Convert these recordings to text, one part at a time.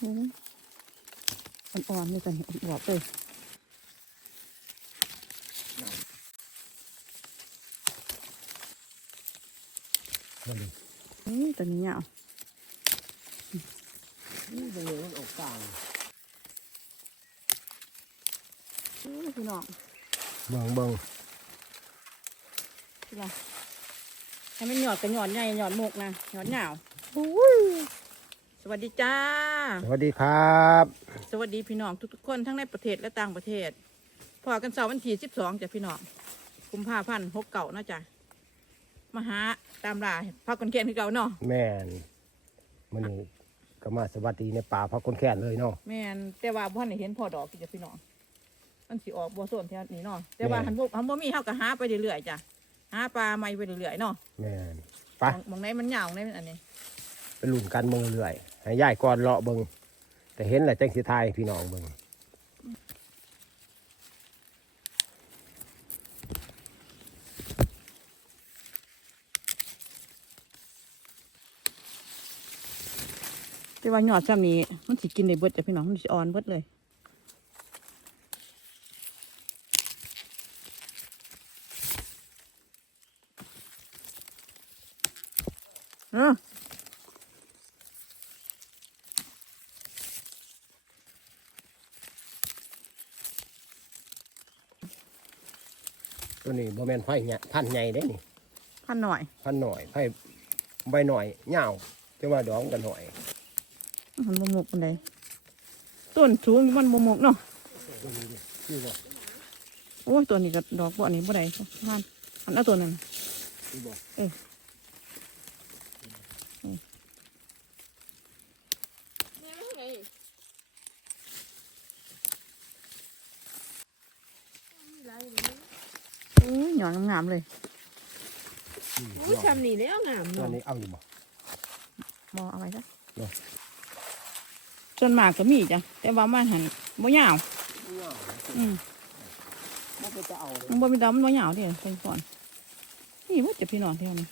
โอ้อ่อนๆเลยจ้ะนี่อวบๆเลยนั่นเลยอืมตัวนี้ยาวนี่เป็นเลยมันออกกลางอู้พี่น้องเบิ่งเบิ่งพี่น้องให้มันหยอดกับหยอดใหญ่หยอดหมกนะหยอดยาว สวัสดีจ้า สวัสดีครับ สวัสดีพี่น้องทุกๆคนทั้งในประเทศและต่างประเทศพอกันเสาร์วันที่สิบสองจ้ะพี่น้องกุมภาพันธ์หกเก่านาะจ้ะมาหาตามล่าพักคนเขียนคือเก่าเนาะแม่นมันนี่ก็มาสวัสดีในป่าพักคนแค้นเลยเนาะแม่นแต่ว่าพ่อได้เห็นพอดอกจ้ะพี่น้องมันสิออกบัวส้นแถวนี้เนาะแต่ว่าแม่นหันบ่หันบ่มีเฮาก็หาไปเรื่อยๆจ้ะหาปลาใหม่ไปเรื่อยๆเนาะแม่นไปมองมองไหนมันยาวไหนมันอันนี้ไปลุ่นกันเมืองเรื่อย ให้ย่ายก่อนเลาะเบิงแต่เห็นแหละจังสิทายพี่น้องเบิงแต่ว่าหยอดซ้ำนี้มันสิกินได้เบิดจ้ะพี่น้องมันสิอ่อนเบิดเลยเออ ตัวนี้บ่แม่นไผ่เนี่ยพันธุ์ใหญ่เด้นี่พันหน่อย พันธุ์หน่อยไผ่ใบหน่อยยาวจะว่าดอกกันหน่อยมันบ่หมกปานใดต้นสูงมันบ่หมกเนาะตัวนี้ดิชื่อว่าโอ้ยตัวนี้ก็ดอกบ่อันนี้บ่ได้พันอันเอาตัวนั้นชื่อบ่อุ้ยหยอดงามๆเลยอืมอุ้ยชำนี่แล้วงามตัวเนาะนี้เอาอยู่บ่บ่เอาไว้ซะเนาะส่วนมากก็มีจ้ะแต่ว่ามันหันบ่ยาวอืมมันก็จะเอาเลยมันบ่มีดำมันบ่ยาวเด้เพิ่นก่อนนี่ว่าจะพี่น้องเท่านี้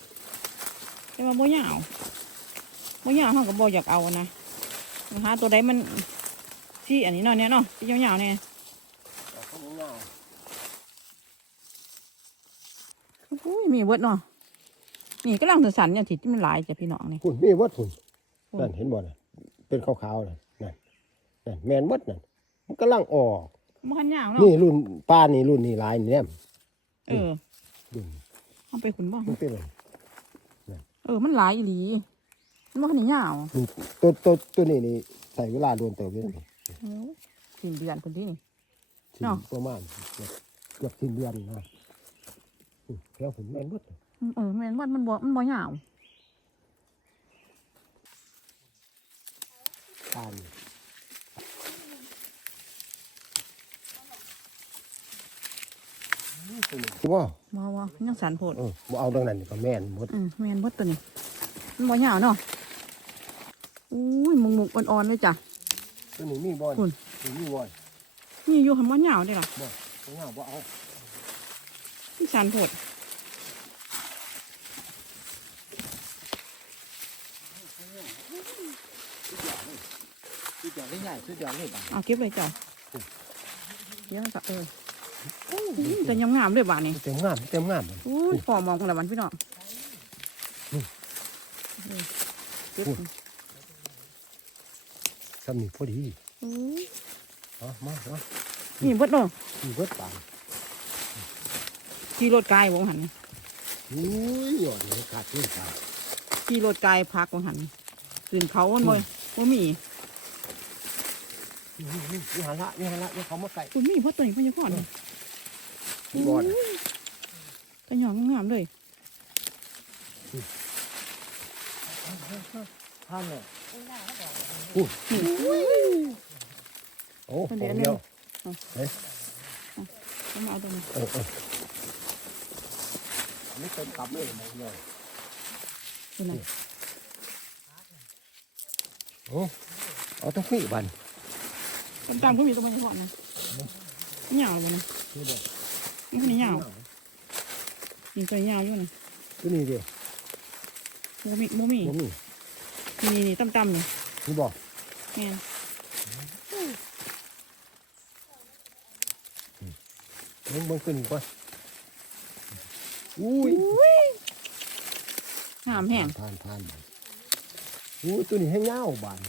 แต่ว่าบ่ยาวบ่ยาวเฮาก็บ่อยากเอานะหาตัวใดมันที่อันนี้เนาะเนี่ยเนาะที่ยาวๆเนี่ย เอาข้างนอก อุ้ย มีเบิดเนาะนี่กำลังสันๆเนี่ยที่มันหลายจ้ะพี่น้องนี่หุ่นมีวัดหุ่นหุ่นนั่นเห็นบ่น่ะเป็นขาวๆนั่นนั่นนั่นแมนวัดนั่นมันกำลังออกบ่ทันยาวเนาะนี่รุ่นป้านี่รุ่นนี่หลายนี่เนี่ยเออรุ่นเอาไปขุนบ่มันเป็นอะไรเออมันหลายอีหลีมันบ่ทันได้ยาวนี่ตัวตัวตัวนี้นี่ใส่เวลาโดนเติมเลยนี่เออสิ้นเดือนพุ่นที่นี่สิ้นเนาะประมาณเกือบสิ้นเดือนนะอืม แล้วผมแมนวัดเออแม่นว่ามันบ่มันบ่ยาวป้านี่ว่าบ่ว่ามันยังสันโพดเออบ่เอาตรงนั้นนี่ก็แม่นหมดอืมแม่นเบิดตัวนี้มันบ่ยาวเนาะอุ้ยมุกมุกๆอ่อนๆเลยจ้ะตัวนี้มีบอลหุ่นตัวนี้มีบอลนี่อยู่หันบ่ยาวเด้ล่ะตัวนี้บ่เอา ที่สันโพดสุดยอดเลยใหญ่สุดยอดเลยบ้าเอาเก็บเลยจ้ะเดี๋ยวมันก็เอออุ้ยแต่ยังงามเลยบ้านนี้เต็มงามเต็มงามอุ้ยพอมองกันแล้วมันพี่น้องอืมเออเก็บทำนี่พอดีอุ้ยเอามาเอานี่เบิดเนาะมีเบิดปาน ขี่รถไกลบ่หันอุ้ยหยอดเลยขาดขึ้นขาดขี่รถไกลพักบ่หันขึ้นเขามันบ่บ่มีนี่นี่นี่หันละนี่หันละนี่เขามาไก่คุณมีเพราะตัวนี้เพิ่นจะพอดบอลแต่หยองงามเลยท่านเลยนี่โอ้มันโหเดี๋ยวเดียวเอามาเอาตัวนี้เออเออ ไม่เป็นกำเลยเลยโอ้เอาต้องขี้บันผมจำขึ้นมีตรงนี้ก่อนนะเหนียวเลยนะนี่คนนี้เหนียวยิงใจเหนียวอยู่นะตัวนี้เดียวมูมี่มูมี่นี่นี่นี่ตั้มตั้มนี่นี่บอกเนี่ยมึงมึงขึ้นก่อน อุ้ยงามแห้งผ่านผ่านอุ้ยตัวนี้ให้เงาบาน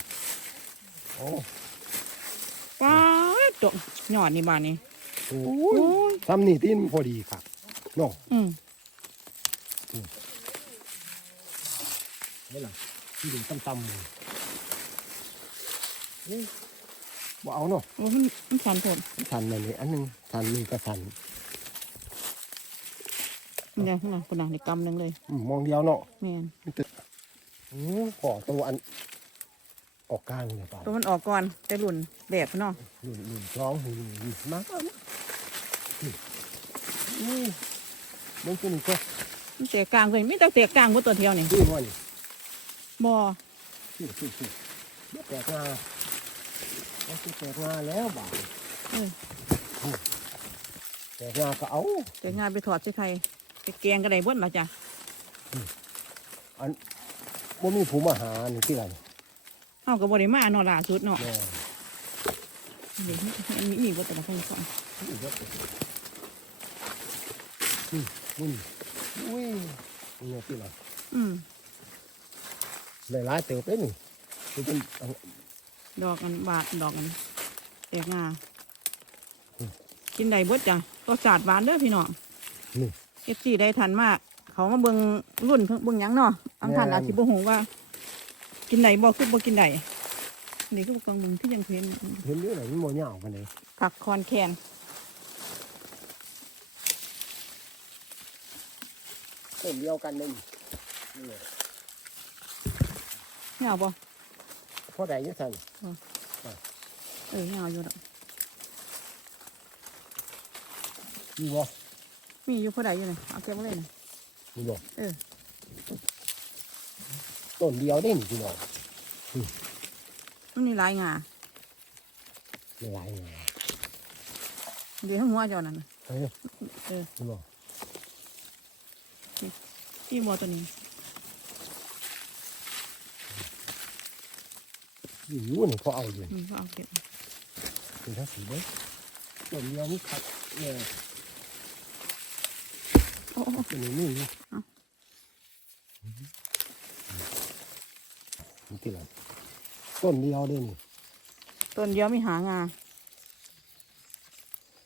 โอ้ป้าดดอกหยอดนี่บานนี่โอ้โอ้ยยทำนี่ตีนพอดีครับเนาะอืมนี่ล่ะที่ดูต่ำๆเลยนี่บ่เอาเนาะโอ้มันมันสันผลสันมันนี่อันหนึงสันหนึงก็สัน มันจะข้างหลังคนหนังในกำหนึงเลยอืมมองเดียวเนาะแม่นอือขอตัวอัน ออกกลางเลยป่ะตัวมันออกก่อนแต่หลุ่นแบบเนาะหลุนหลุนร้องหลุนหลุนมากนี่นี่มันตัวนี้ก็มันเสียกลางเลยไม่ต้องเสียกลางบนตัวเทียวนี่ดีว่านี่บ่สิสิสิเดี๋ยวแตกงาแล้วสิแตกงาแล้วบ่าเออแตกงาก็เอาเสียงานไปถอดใส่ไข่ไป แกงก็ได้เบิ้ลละจ้ะบ่มีผู้มาหานี่ที่ไรเฮาก็บ่ได้มาเนาะล่าสุดเนาะแม่เดี๋ยวนี้อันนี้มีบ่แต่ละคนก่อนนี่เยอะไปนี่นี่อุ้ยนี่ที่ไรอืมหลายๆเติบเลยนี่คือเป็นอันดอกกันบาทดอกกันแตกงาอืมกินได้เบิดจ้ะก็สาดหวานเด้อพี่น้องนี่เอฟซีได้ทันมาก เขามาเบิ่งรุ่นเพิ่งเบิ่งหยังเนาะอังคันแม่นอาจสิบ่ฮู้ว่า กินได้บ่คือบ่กินได้นี่ก็บ่กังวลที่ยังเพิ่นเห็นด้วยไหนมันโมเหยาวกันเลยผักคอนแคนต้นเดียวกันเลยนี่เหงาบ่พอใดอยังสั่นเออเหงาอยู่ดอก นี่บ่ มีอยู่พอใดอยู่นี่เอาเก็บไว้เลยนะนี่บ่เออต้นเดียวได้นี่พี่น้องมันมีหลายงาไม่หลายไงเดี๋ยวทั้งหัวเจอนั่นน่ะเฮ้ยเออนี่บ่ที่มัวตัวนี้อยู่อยู่นี่พอเอาอยู่อืมก็เอาเก็บเป็นทั้งสีเลยต้นเดียวนี่ขัดเนี่ยโอ้โอ้ต้นนี้นี่นี่เอ้านี่ที่ไรต้นเดียวเด้นี่ต้นเดียวมีหางา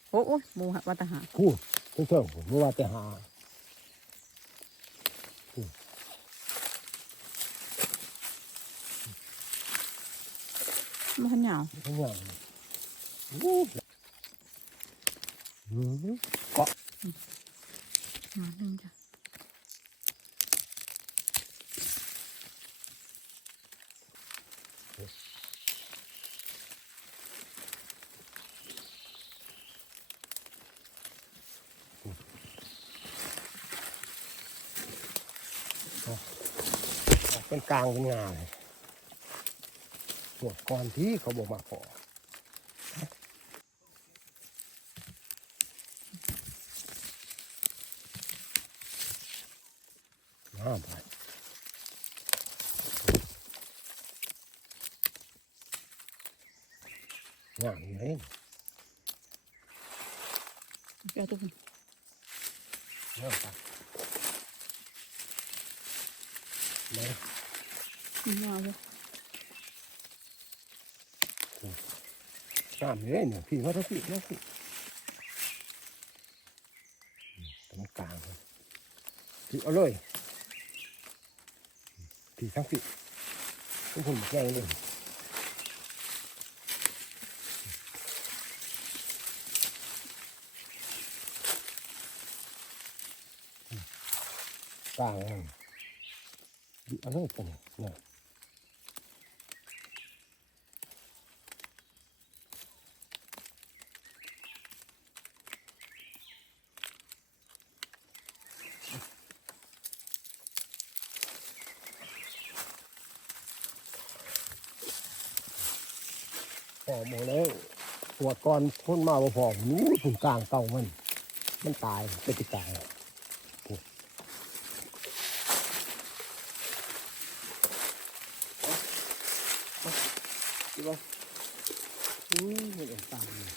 โอ้โอ้ยหมูวัตหาพูดเพิ่งๆผมว่าแต่หามันเหงาทั้งอย่างอู้หือเกาะ หาหนึ่งจ้ะเป็นกลางเป็นงาเลยปวดก่อนที่เขาบอกมาขอน้าไปงามอยู่เลย เดี๋ยวทุกคน น้าไปเลย มีเหงาอยู่ งามอยู่เลยเนี่ยพี่ ว่าถ้าพี่นะพี่ตรงกลางเลยพี่เอาเลยพี่ทั้งพี่ทุกคนมแกล้งเลยกลางเลยพี่เอาเลยกันเนี่ย พอหมดแล้วปวด ก่อนพ่นมาบ่พอนู้ผุนกลางเก่ามัน มันตายไปติดตายปวดดีบ่อุ้ยมันเอ็นตายเลย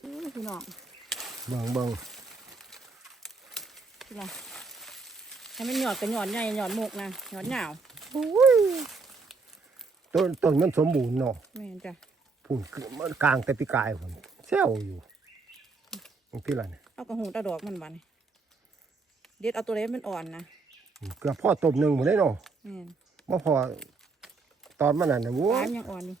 โอ้ยพี่น้องเบิ่งเบิ่งพี่น้องให้มันหยอดกับหยอดใหญ่หยอดหมกนะหยอดเหงาต้นต้นมันสมบูรณ์เนาะแม่นจ้ะ พุ่นคือมันกลางแต่ปีกายพุ่นแซวอยู่ตรงที่ไรเนี่ยเอากระหูตาดอกมันบานเด็ดเอาตัวเล็มันอ่อนนะเกือบพ่อต้มหนึ่งหมดเลยเนาะแม่นบ่พอตอนมันน่ะนะโว้ปลายมันยังอ่อนอยู่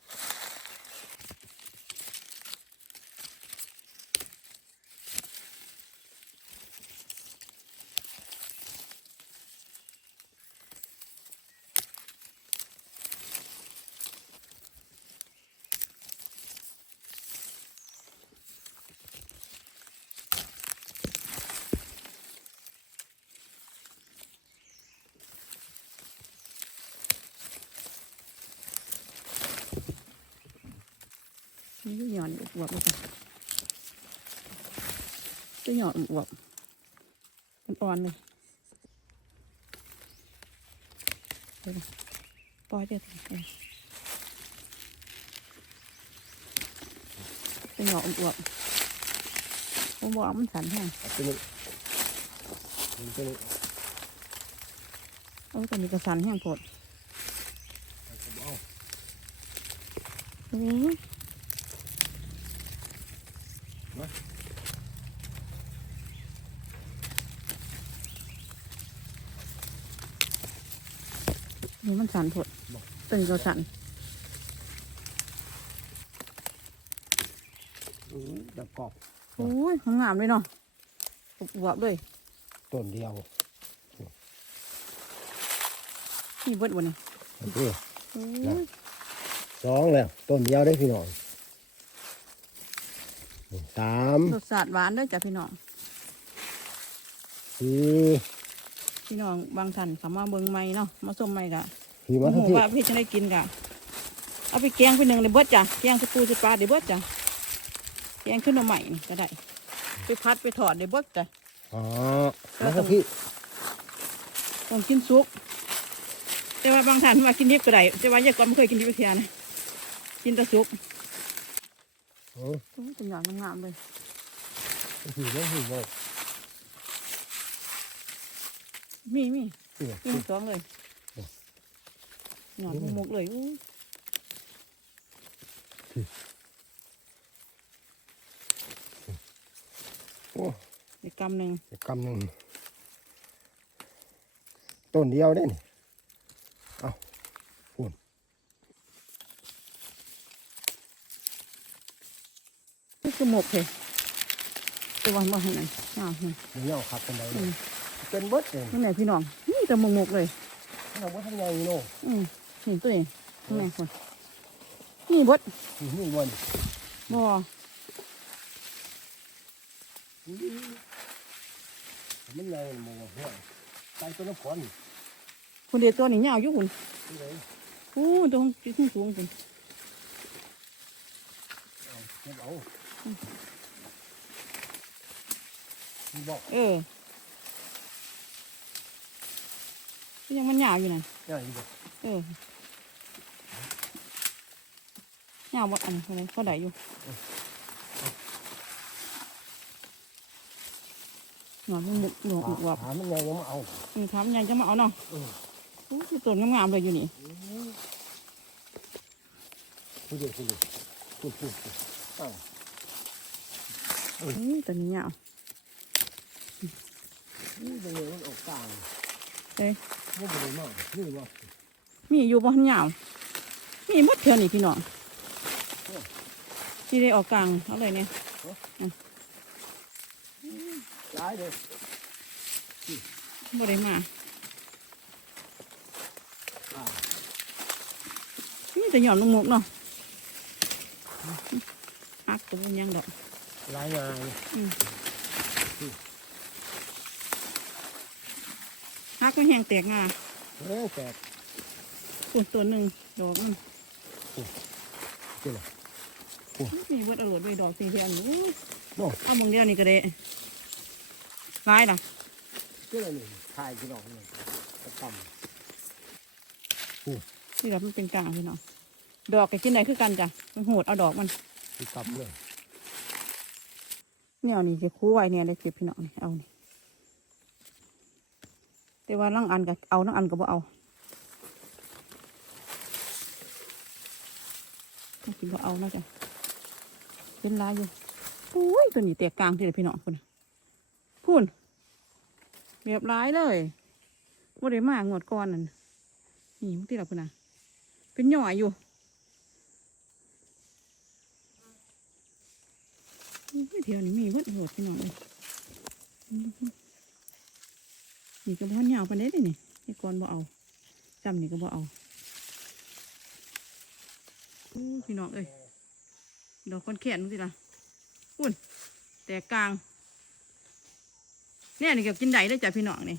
หย่อนอวบเลยจ้ะตัวหย่อนอวบมันอ่อนเลยปล่อยเดี๋ยวเออตัวหย่อนอวบผมบอกว่ามันสันแห้งเอาตัวนี้เอาตัวนี้เอาตัวนี้ก็สันแห้งโพดเอา โอ้ย นี่มันสันโพดตัวนี้ก็สันอื้อดับกรอบโอ้ยงามเลยเนาะอวบๆเลยต้นเดียวนี่เบิดวันนี้โอเคโอ้ยสองแล้วต้นเดียวได้พี่น้องสามรสชาติหวานเด้อจ้ะพี่น้องสี่ พี่น้องบางท่านเขามาเบิ่งใหม่เนาะมาชมใหม่กะสี่โอ้มาโหทั้งที่ว่าพี่จะได้กินกะเอาไปแกงไปหนึ่งเลยเบิดจ้ะแกงสปูสปลาเดี๋ยวเบิดจ้ะแกงขึ้นมาใหม่นี่ก็ได้ ไปพัดไปถอดเดี๋ยวเบิดจ้ะ อ๋อมาทั้งที่ต้องกินซุปแต่ว่าบางท่านมากินดิบก็ได้แต่ว่าอย่าก่อนไม่เคยกินดิบเทียนะกินแต่ซุปโอ้โอ้ยเป็นอย่างงามๆเลยสี่แล้วสี่แล้ว มีมีสี่มีทั้งสองเลยหนอนมุกๆเลยอู้โอ้อีกกำหนึ่งอีกกำหนึ่งต้นเดียวได้นี่เอานี่คือหมกเลยตัววันว่าให้นั่นอ้าวนี่เงี้ยครับเป็นไรอืม เป็นเบิดเองนี่ไหนพี่น้องนี่แต่หมกหมกๆเลยเราว่าทั้งไงเนาะอืมนี่ตัวนี้นี่ไงคนนี่เบดนี่นี่วันบ่มันไงมันมองหัวใจตัวน้ำฝนคนเดียวตัวนี้ยาวอยู่คุณนี่เลยอู้ตรงที่สูงสูงคุณเอาเก็บเอานี่บอก เออก็ ยังมันยาวอยู่นั่นเนี่ยนี่บอกเออยาวบ่อันนี้อะไรก็ได้อยู่หนอนมันหมกหนวกหวบหามันไงยังมาเอามีทำยังจะมาเอาเนาะเอออู้ที่ต้นงามๆเลยอยู่นี่พูดเดี๋ยวพูดเดี๋ยวพูดพูดพูดอ้าวอืมต้นนี้ยาวนี่เป็นไงมันออกกลางเอ้ย นี่เป็นไงมากนี่ว่ามีอยู่บ่ทันยาวมีหมดเท่านี้พี่น้องที่ได้ออกกลางเอาเลยเนี่ยย้ายเลยบ่ได้มาอ่านี่แต่หย่อนลงหมกเนาะฮักตัวมันยังดอกลายงาน ฮักมันแห้งแตกงาเฮ้ยแตกตัวตัวหนึ่งดอกมันที่ไหนนี่เบิดอร่อยด้วยดอกสีเทียนโอ้ยโน่เอามึงเดียวนี่ก็ได้ร้ายล่ะที่ไหนนี่ถ่ายที่ดอกนี่กระตนี่ดอกมันเป็นกลางพี่น้องดอกก็กินได้คือกันจ้ะมันโหดเอาดอกมันำที่ตับเลยเนี่ยเอานี่จะคู่ไว้เนี่ยได้เก็บพี่น้องนี่เอานี่ แต่ว่าลังอันกับเอาลังอันก็บ่เอาต้องกินก็เอานะจ๊ะเป็นลายอยู่อุ้ยตัวนี้แตกกลางที่เลยพี่น้องคุณน่ะพูนเรียบร้ายเลยว่าได้มากงวดก่อนนั่นนี่มันที่เราคุณน่ะเป็นหน่อยอยู่อุ้ยเที่ยวนี้มีเวัดโหดพี่น้องเลย นี่ก็บ่เหนียวปานใดเลยนี่นี่ก่อนบ่เอาจำนี่ก็บ่เอาอู้พี่น้องเอ้ยดอกคอนแขนมึงสิล่ะพูนแตกกลางเนี่ยนี่ก็กินได้เลยจ้ะพี่น้องนี่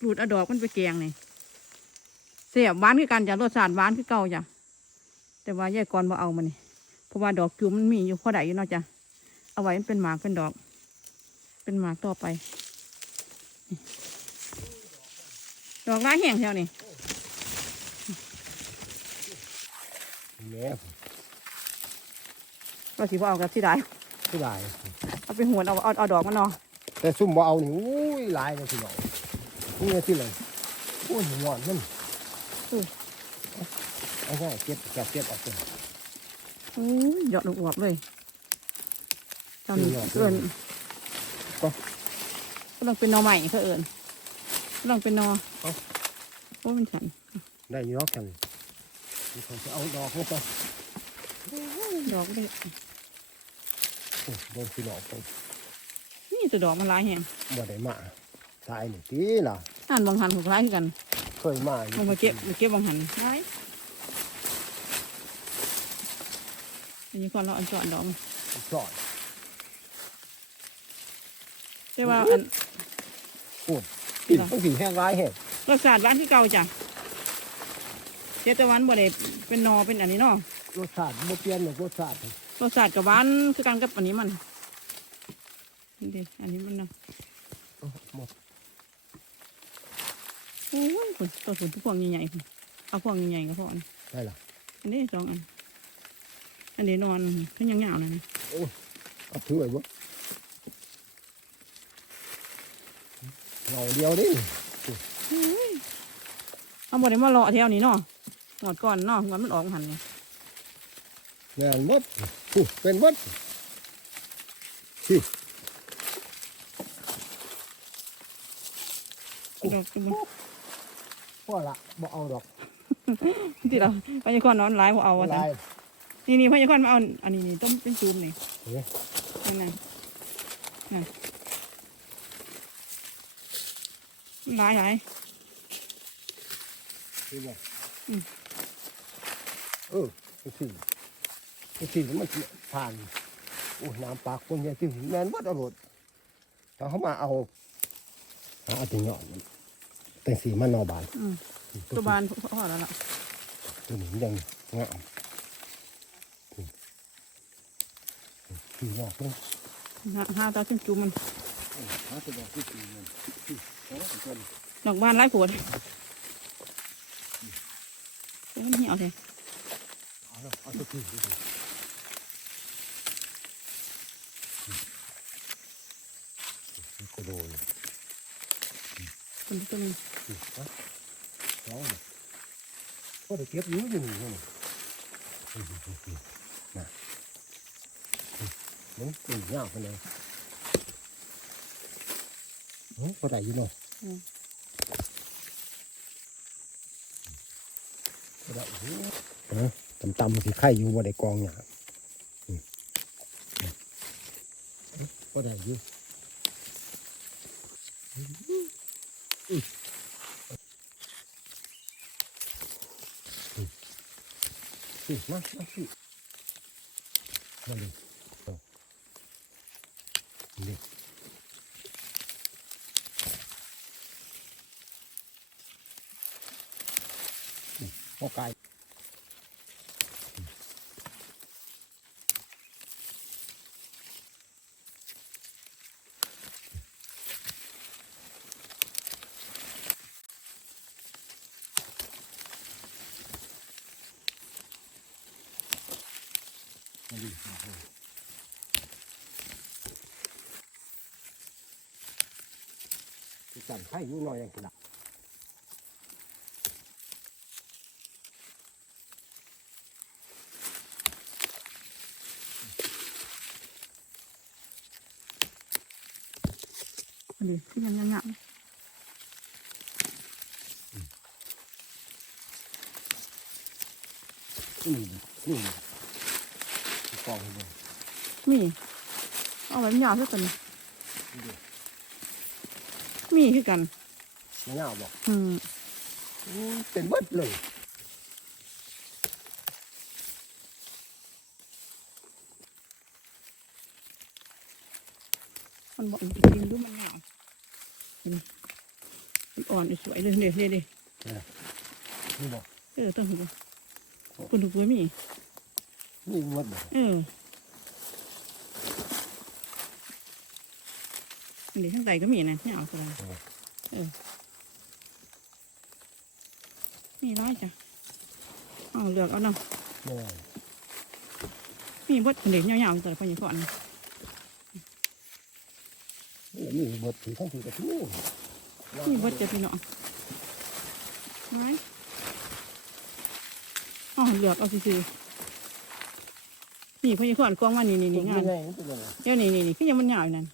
หลุดอดอกมันไปแกงนี่เสียบหวานคือกันจ้ะรสชาติหวานคือเก่าจ้ะแต่ว่าแยายกรบ่เอามันนี่เพราะว่าดอกจุ่มมันมีอยู่พอได้อยู่เนาะจ้ะเอาไว้มันเป็นหมากเป็นดอก เป็นหมากต่อไป ดอกร้ายแห้งแถวนี่แหม่เราสิบ่เอากับที่ได้ผู้ใดเอาไปหวนเอาเอาเอาดอกมันเนาะแต่ซุ่มบ่เอานี่อุ้ยหลายเลยพี่น้องนี่ที่เลยโอ้ยหวานมันเอาง่ายเก็บเก็บเก็บเออกไปอู้ยหยอดลูกอวบเลยเจ้านี่หยอดเลยเอิญก็ ก็ต้องเป็นหนอใหม่เขาเอิญก็ต้องเป็นหนอเอ้า โอ้มันฉันได้อยี่รอกจังนี่เขาจะเอาดอกนี่ไปดอกเด็กโอ้ยโดนพี่น้องไปนี่ตัวดอกมันหลายแห่งบ่ได้มาตายนี่ตีล่ะ อ่านบางหันถูกร้ายคือกันเคยมาอยู่มันมาเก็บมาเก็บบางหันร้ายอันนี้ก่อนเราอันจอนดอกมันสอน แต่ว่าอันกินต้องกินแห้งร้ายแห้งรสชาติหวานคือเก่าจ้ะเจแตะวันบ่ได้เป็นหนอเป็นอันนี้เนาะรสชาติบ่เปลี่ยนหรอกรสชาติรสชาติกับหวานคือกันกับอันนี้มันนี่ดิอันนี้มันเนาะเอาหมดโอ้ยคุณตัวคุณทุกพวงใหญ่ๆคุณเอาพวงใหญ่ๆก็พออันได้ล่ะอันนี้สองอัน อันนี้นอนขึ้นยังเงาๆนะนี่เอาถือไว้บ่ เงาเดียวดิเอาหมดเลยมารอแถวนี้เนาะหมดก่อนเนาะวันมันออกหันเลยแม่นหมดอู้เป็นหมดที่ดอกมันพ่อละบ่เอาดอกที่เราพยากรณ์นอนหลายพอเอาว่าจ้ะลายนี่นี่พยากรณ์มาเอาอันนี้นี่ต้มเป็นซูมนี่เอ๊ะนั่นน่ะนั่น หลายหลายนี่บ่อืมเออไปสิไปสิมันสิผ่านโอ้ยน้ำปากคนใหญ่ที่แม่นหมดเอารถถ้าเขามาเอาหาเอาถึงเนาะแต่สีมันนอบานอืมตัวบานพอแล้วล่ะตัวนี้ยังงามสีงอกเลยห้าห้าตาขึ้นจุ่มมันหาตัวดอกที่สีมันที่โอ้ยเกิน ดอกบานหลายขวดเดี๋ยวมันเหี่ยวเลยเอาละเอาตัวที่ดูสินี่ก็โดนคนตัวนึงนี่นะเอาเลยก็ได้เก็บอยู่อยู่นี่นี่นะนี่ตียากไปเลยโอ้ก็ได้อยู่เนาะ ก็ได้โอ้โหเออตำสิไข่อยู่บ่ได้กองหยาอืมอืมก็ได้อยู่มามาสิมาเลยเอานี่นี่พอไก่มาดิมาเลย สั่นให้อยู่หน่อยอย่างนี้ละอันนี้ที่ยังยังงามนี่นี่กองเลยมีเอาไว้ยาวเท่ากันนี่ดิ มีคือกันมะนาวบอกอืมอู้เป็นเบิดเลยมันบอกจริงๆดูมันยาวเห็นไหมมันอ่อนสวยเลยเนี่ยเนี่ยเนี่ยนี่บอกเออต้องดูคุณดูตัวมีนี่เบิดเลยเออ นนี้ข้างใต้ก็มีนะยาวสวยเออมีร้ายจ้ะเอาเลือกเอาเนาะแม่มีบดคนเด็กยาวๆแต่พออย่างก่อนนี่นี่เบิดถือทั้งถือกับที่นี่มีบดจะพี่น้องไม้อ๋อเลือกเอาซื่อๆนี่พออย่างก่อนกองว่านี่นี่นี่งานไงมันเป็นยังไงเดี๋ยวนี่นี่นี่คือยังมันยาวอยู่นั่น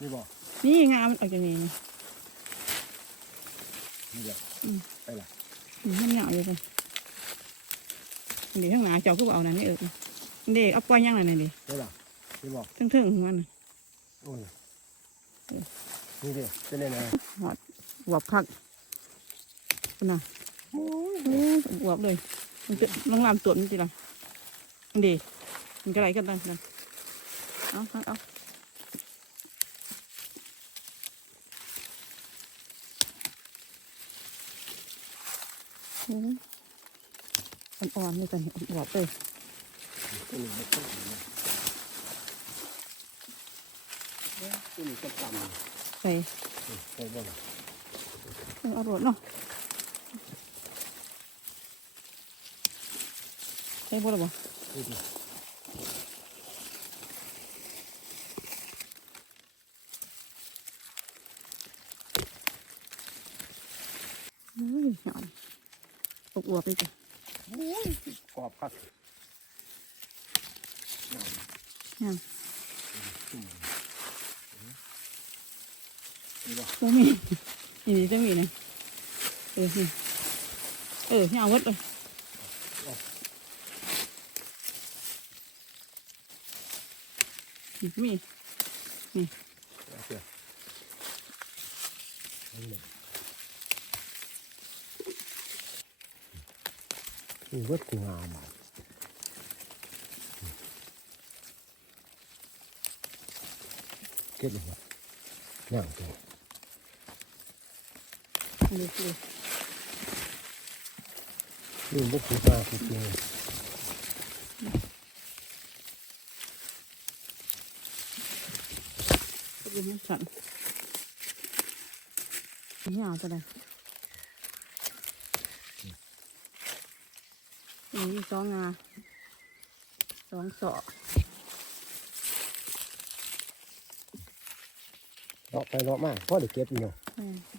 นี่บอก นี่งานมันออกจากนี่นี่นี่แหละนี่มันยาวอยู่เลยนี่ข้างหน้าเจ้าก็เอานั่นนี่เออเด็กเอาปล่อยยังไงนี่ดินี่แหละนี่บอกถึงๆของมันน่ะโอ้ยนี่ดิเป็นยังไงบวบคักคุณน่ะโอ้ยโอ้ยบวบเลยมันจะลองลามตัวมันจีละมันดีมันก็ไรกันตั้งนะเอาเอาเอาโอ้ย อ่อนๆเลยกันบวบเลยตัวนี้มันต้องนะตัวนี้ก็ต่ำใส่ใช่บ่ล่ะเออเอารถเนาะใส่บ่ละบ่นี่ดิเฮ้ยหอมอวบเลยจ้ะ อ้ยกรอบคักยังตุ่มนี่บ่บ่มีนี่นี่จะมีนะเออนี่เออนี่เอาวัดเลยนี่มีเอาเถอะเอาเลย นี่เวัดกูงามอะเก็บเลยครับย่างตัวอันนี้คือนี่เวัดกูงามจริง ก็เป็ นยังสั่นนี่เอาตัวใดนี่สองงาสองศอกๆเลาะไปเลาะมาพอได้เก็บอยู่เนาะ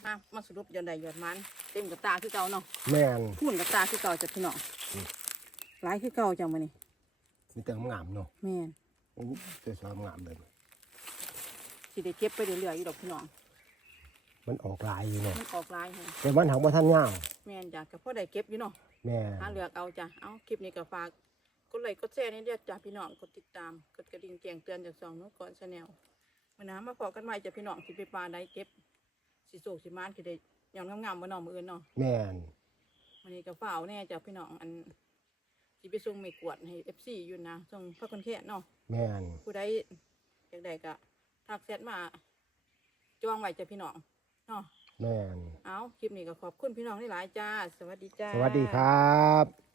มามาสรุปยอดใดยอดมันเต็มกับตาคือเก่าเนาะแม่นพูนกับตาคือเก่าจ้ะพี่น้องอืมหลายคือเก่าจังมานี่มีแต่งามเนาะแม่นโอ้แต่สามงามเลยสิได้เก็บไปเรื่อยๆอยู่ดอกพี่น้องมันออกลายอยู่เนาะมันออกหลายแฮะแต่มันหักว่าท่านงามแม่นจ้ะก็พอได้เก็บอยู่เนาะ แม่หาเลือกเอาจ้ะเอาคลิปนี้ก็ฝากกดไลค์กดแชร์นี่เดียวจ้ะพี่น้องกดติดตามกดกระดิ่งแจ้งเตือนจากสองนู้นก่อนชาแนลมื่อน้ำมาพอกันใหม่จ้ะพี่น้องสิไปปลาได้เก็บสิโศกสิมานคือได้ย้อนงามๆบ่น้องมืออื่นเนาะแม่นวันนี้ก็ฝ้าวแน่จ้ะพี่น้องอันสิไปส่งไม่กวดให้ FC อยู่นะส่งพระคนแค่เนาะแม่นผู้ใดอยากได้ก็ทักแชทมาจองไว้จ้ะพี่น้องเนาะ แม่นเอาคลิปนี้ก็ขอบคุณพี่น้องหลายๆจ้า สวัสดีจ้า สวัสดีครับ